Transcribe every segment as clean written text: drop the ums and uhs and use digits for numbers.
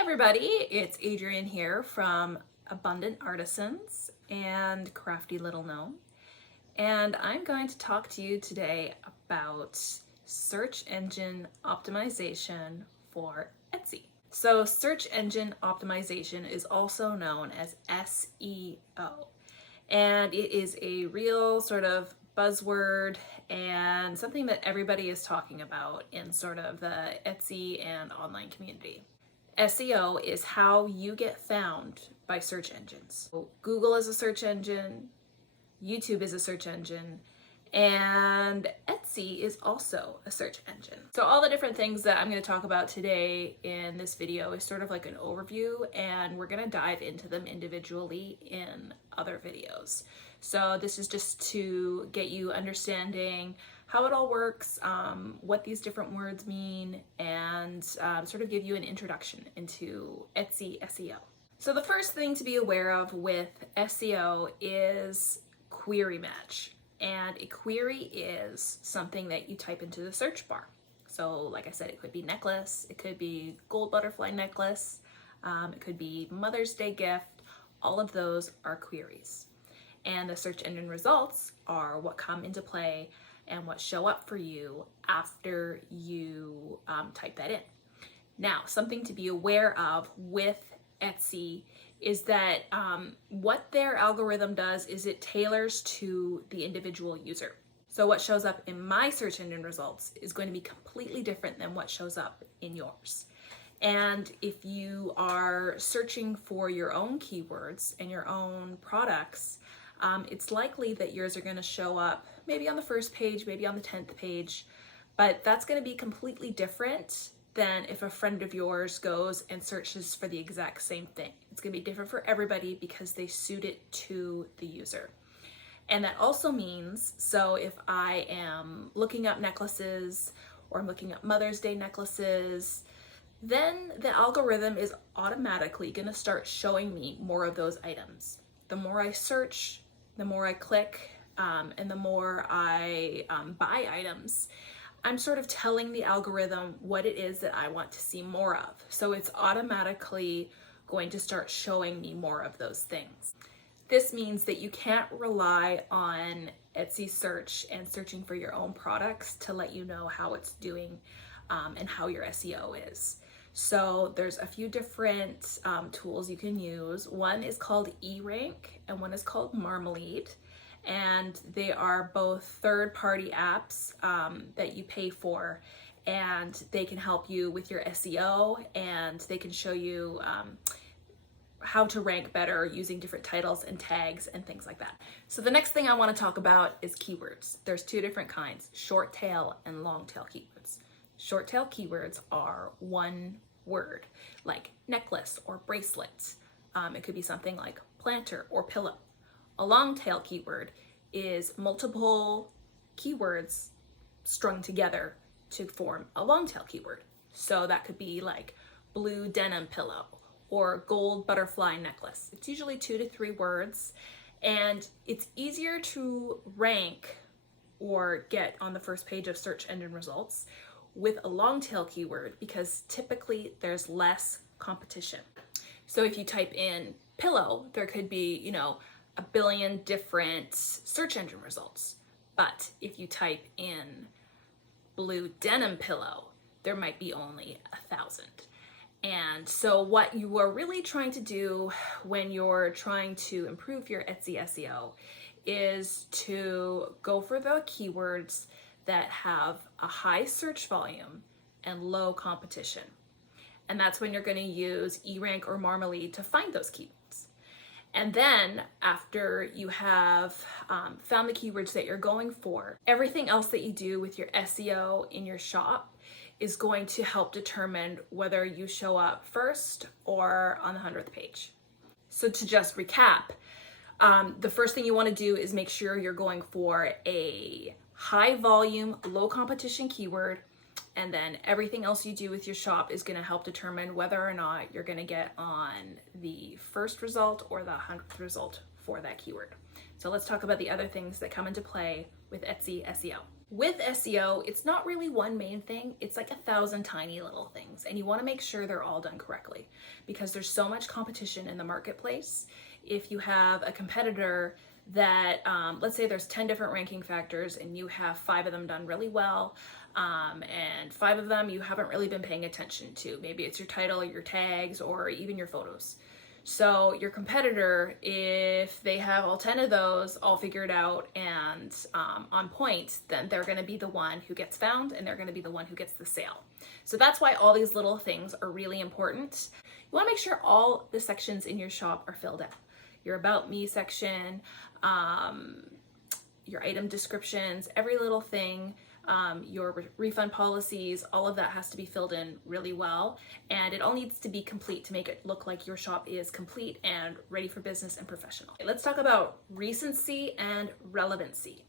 everybody, it's Adrienne here from Abundant Artisans and Crafty Little Gnome, and I'm going to talk to you today about search engine optimization for Etsy. So search engine optimization is also known as SEO, and it is a real sort of buzzword and something that everybody is talking about in sort of the Etsy and online community. SEO is how you get found by search engines. So Google is a search engine, YouTube is a search engine, and Etsy is also a search engine. So all the different things that I'm going to talk about today in this video is sort of like an overview, and we're going to dive into them individually in other videos. So this is just to get you understanding how it all works, what these different words mean, and sort of give you an introduction into Etsy SEO. So the first thing to be aware of with SEO is query match. And a query is something that you type into the search bar. So like I said, it could be necklace, it could be gold butterfly necklace, it could be Mother's Day gift. All of those are queries. And the search engine results are what come into play and what show up for you after you type that in. Now, something to be aware of with Etsy is that what their algorithm does is it tailors to the individual user. So what shows up in my search engine results is going to be completely different than what shows up in yours. And if you are searching for your own keywords and your own products, it's likely that yours are going to show up maybe on the first page, maybe on the 10th page, but that's going to be completely different than if a friend of yours goes and searches for the exact same thing. It's going to be different for everybody because they suit it to the user. And that also means, so if I am looking up necklaces or I'm looking up Mother's Day necklaces, then the algorithm is automatically going to start showing me more of those items. The more I search, the more I click, and the more I buy items, I'm sort of telling the algorithm what it is that I want to see more of. So it's automatically going to start showing me more of those things. This means that you can't rely on Etsy search and searching for your own products to let you know how it's doing and how your SEO is. So there's a few different tools you can use. One is called eRank and one is called Marmalade. And they are both third-party apps that you pay for, and they can help you with your SEO, and they can show you how to rank better using different titles and tags and things like that. So the next thing I want to talk about is keywords. There's two different kinds, short tail and long tail keywords. Short tail keywords are one word, like necklace or bracelet. It could be something like planter or pillow. A long tail keyword is multiple keywords strung together to form a long tail keyword. So that could be like blue denim pillow or gold butterfly necklace. It's usually 2 to 3 words, and it's easier to rank or get on the first page of search engine results with a long tail keyword because typically there's less competition. So if you type in pillow, there could be, a billion different search engine results. But if you type in blue denim pillow, there might be only 1,000. And so what you are really trying to do when you're trying to improve your Etsy SEO is to go for the keywords that have a high search volume and low competition. And that's when you're going to use eRank or Marmalade to find those keywords. And then after you have found the keywords that you're going for, everything else that you do with your SEO in your shop is going to help determine whether you show up first or on the 100th page. So to just recap, the first thing you want to do is make sure you're going for a high volume, low competition keyword, and then everything else you do with your shop is going to help determine whether or not you're going to get on the first result or the 100th result for that keyword. So let's talk about the other things that come into play with Etsy SEO. With SEO, it's not really one main thing, it's like 1,000 tiny little things, and you want to make sure they're all done correctly because there's so much competition in the marketplace. If you have a competitor that, let's say there's 10 different ranking factors and you have 5 of them done really well, and 5 of them you haven't really been paying attention to. Maybe it's your title, your tags, or even your photos. So your competitor, if they have all 10 of those all figured out and on point, then they're going to be the one who gets found and they're going to be the one who gets the sale. So that's why all these little things are really important. You want to make sure all the sections in your shop are filled out. Your About Me section, your item descriptions, every little thing, your refund policies, all of that has to be filled in really well, and it all needs to be complete to make it look like your shop is complete and ready for business and professional. Let's talk about recency and relevancy.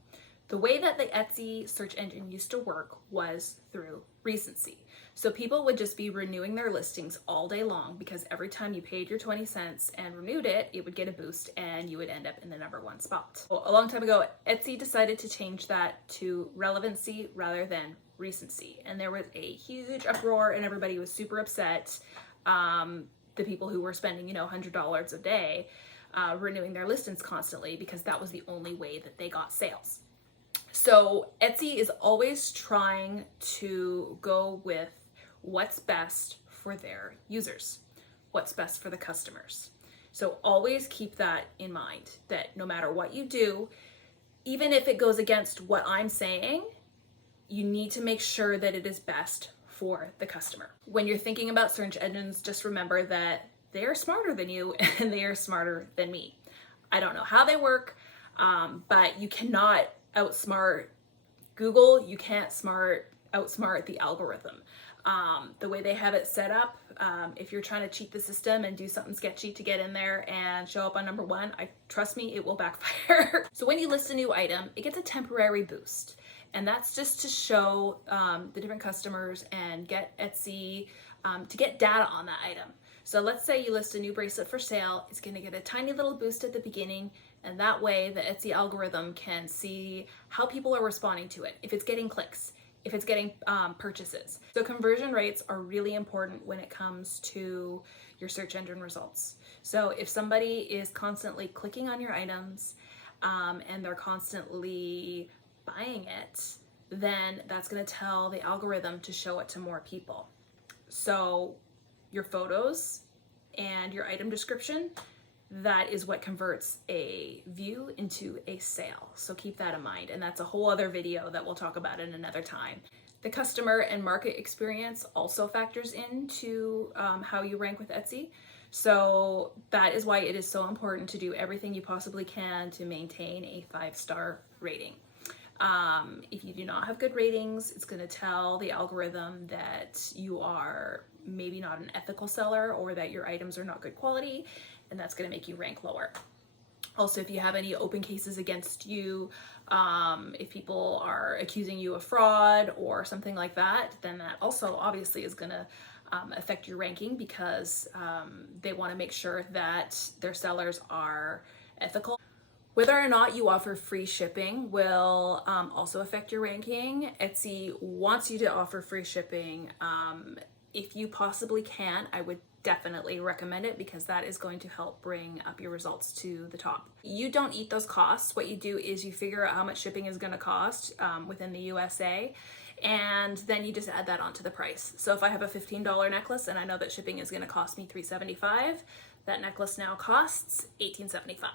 The way that the Etsy search engine used to work was through recency. So people would just be renewing their listings all day long because every time you paid your 20 cents and renewed it, it would get a boost and you would end up in the #1 spot. Well, a long time ago, Etsy decided to change that to relevancy rather than recency. And there was a huge uproar and everybody was super upset. The people who were spending, $100 a day renewing their listings constantly because that was the only way that they got sales. So Etsy is always trying to go with what's best for their users, what's best for the customers. So always keep that in mind, that no matter what you do, even if it goes against what I'm saying, you need to make sure that it is best for the customer. When you're thinking about search engines, just remember that they are smarter than you and they are smarter than me. I don't know how they work, but you cannot outsmart Google. You can't outsmart the algorithm. The way they have it set up, if you're trying to cheat the system and do something sketchy to get in there and show up on #1, trust me, it will backfire. So when you list a new item, it gets a temporary boost. And that's just to show the different customers and get Etsy to get data on that item. So let's say you list a new bracelet for sale, it's going to get a tiny little boost at the beginning, and that way the Etsy algorithm can see how people are responding to it, if it's getting clicks, if it's getting purchases. So conversion rates are really important when it comes to your search engine results. So if somebody is constantly clicking on your items and they're constantly buying it, then that's going to tell the algorithm to show it to more people. So your photos and your item description, that is what converts a view into a sale. So keep that in mind. And that's a whole other video that we'll talk about in another time. The customer and market experience also factors into how you rank with Etsy. So that is why it is so important to do everything you possibly can to maintain a 5-star rating. If you do not have good ratings, it's going to tell the algorithm that you are maybe not an ethical seller or that your items are not good quality, and that's going to make you rank lower. Also, if you have any open cases against you, if people are accusing you of fraud or something like that, then that also obviously is going to affect your ranking because they want to make sure that their sellers are ethical. Whether or not you offer free shipping will also affect your ranking. Etsy wants you to offer free shipping. If you possibly can, I would definitely recommend it because that is going to help bring up your results to the top. You don't eat those costs. What you do is you figure out how much shipping is going to cost within the USA, and then you just add that onto the price. So if I have a $15 necklace and I know that shipping is going to cost me $3.75, that necklace now costs $18.75.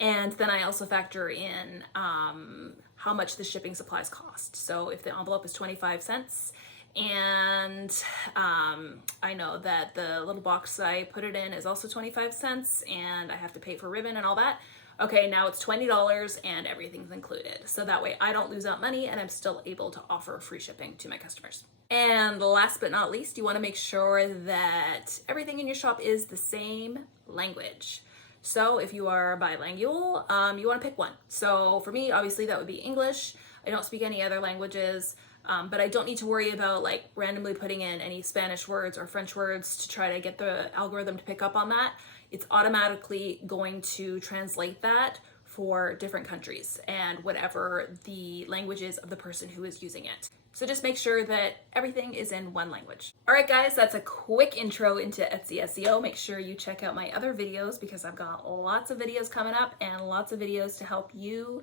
And then I also factor in how much the shipping supplies cost. So if the envelope is 25 cents and I know that the little box I put it in is also 25 cents and I have to pay for ribbon and all that, okay, now it's $20 and everything's included. So that way I don't lose out money and I'm still able to offer free shipping to my customers. And last but not least, you want to make sure that everything in your shop is the same language. So if you are bilingual, you want to pick one. So for me, obviously that would be English. I don't speak any other languages, but I don't need to worry about like randomly putting in any Spanish words or French words to try to get the algorithm to pick up on that. It's automatically going to translate that for different countries and whatever the language is of the person who is using it. So just make sure that everything is in one language. All right, guys, that's a quick intro into Etsy SEO. Make sure you check out my other videos because I've got lots of videos coming up and lots of videos to help you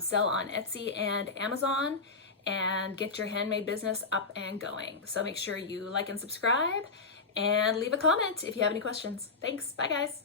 sell on Etsy and Amazon and get your handmade business up and going. So make sure you like and subscribe and leave a comment if you have any questions. Thanks. Bye, guys.